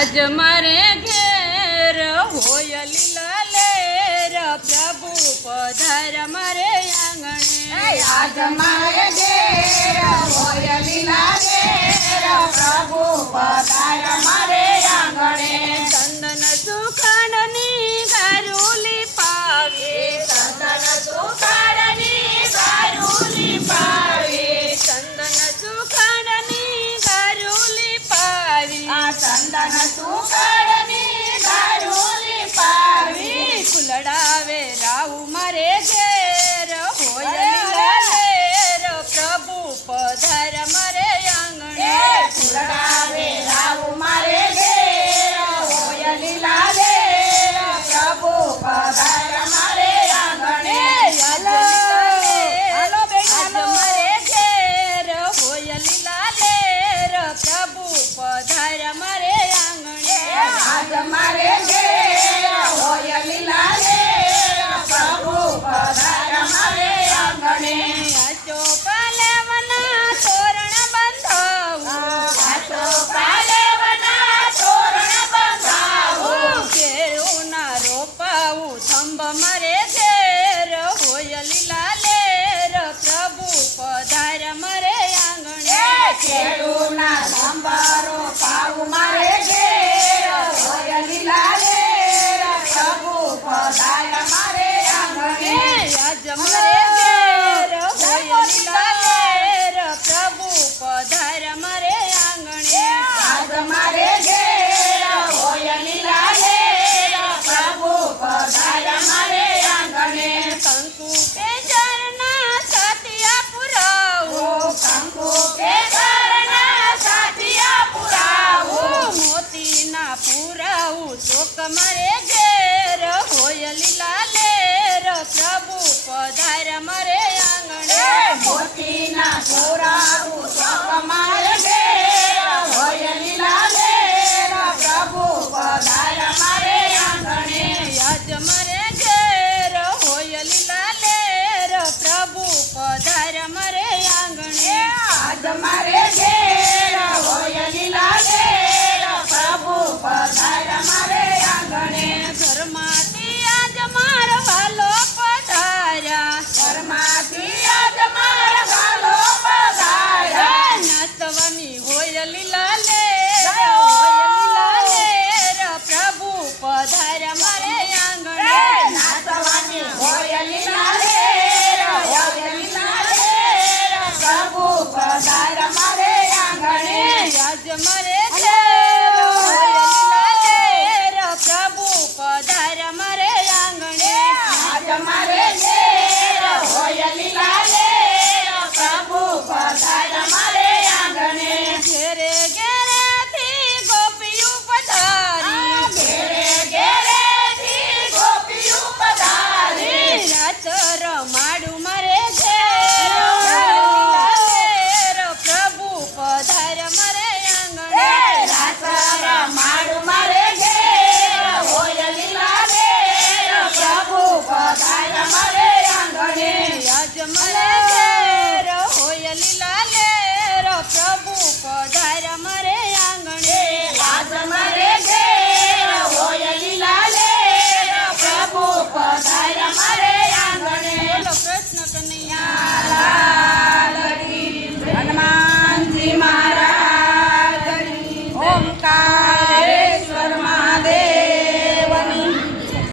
આજ મારે ઘેર હોય લીલા લેર પ્રભુ પધાર મારે આંગણે આજ મારે ઘેર હોય લીલા લેર પ્રભુ પધાર મારે આંગણે ચંદન સુખાણની ગારુલી પાવે ચંદન સુખાડની ગારુલી પાવે ચંદન સુખાણની ગારુલી પાવી ચંદન સુખાડની ગારુલી પાવી ફૂલડાવે રાવ મારે ઘેર હોય લીલા લેર પ્રભુ પધાર મારે આંગણે ફૂલડાવે રાવ મારે ઘેર હોય લીલા લેર પ્રભુ પધાર મારે આંગણે આજ મારે ઘેર હોય લીલા લેર પ્રભુ પધાર મારે આંગણે આજ મારે ઘેર હોય લીલા લેર પ્રભુ પધાર મારે આંગણે આચો પાલેવના તોરણ બંધાવું આસો પાલેવના તોરણ બંધાવું કેળુના રોપાવું થંભ મારે ઘેર હોય લીલા લેર પ્રભુ પધાર મારે આંગણે ખેડૂના સંભારો પાવું મારે ઘેર હોય લીલા લેર પ્રભુ પધાર મારે આંગણે આજ મારે ઘેર હોય લીલા લેર પ્રભુ પધાર મારે આંગણે આજ મારે ઘેર હોય લીલા લેર પ્રભુ પધાર મારે આંગણે કંકુ કેસરના સાતિયા પુરાવું કંકુ કેસરના સાથિયા પુરાવું મોતીના પુરાવું ચોક મારે ઘેર હોય લીલા લેર પ્રભુ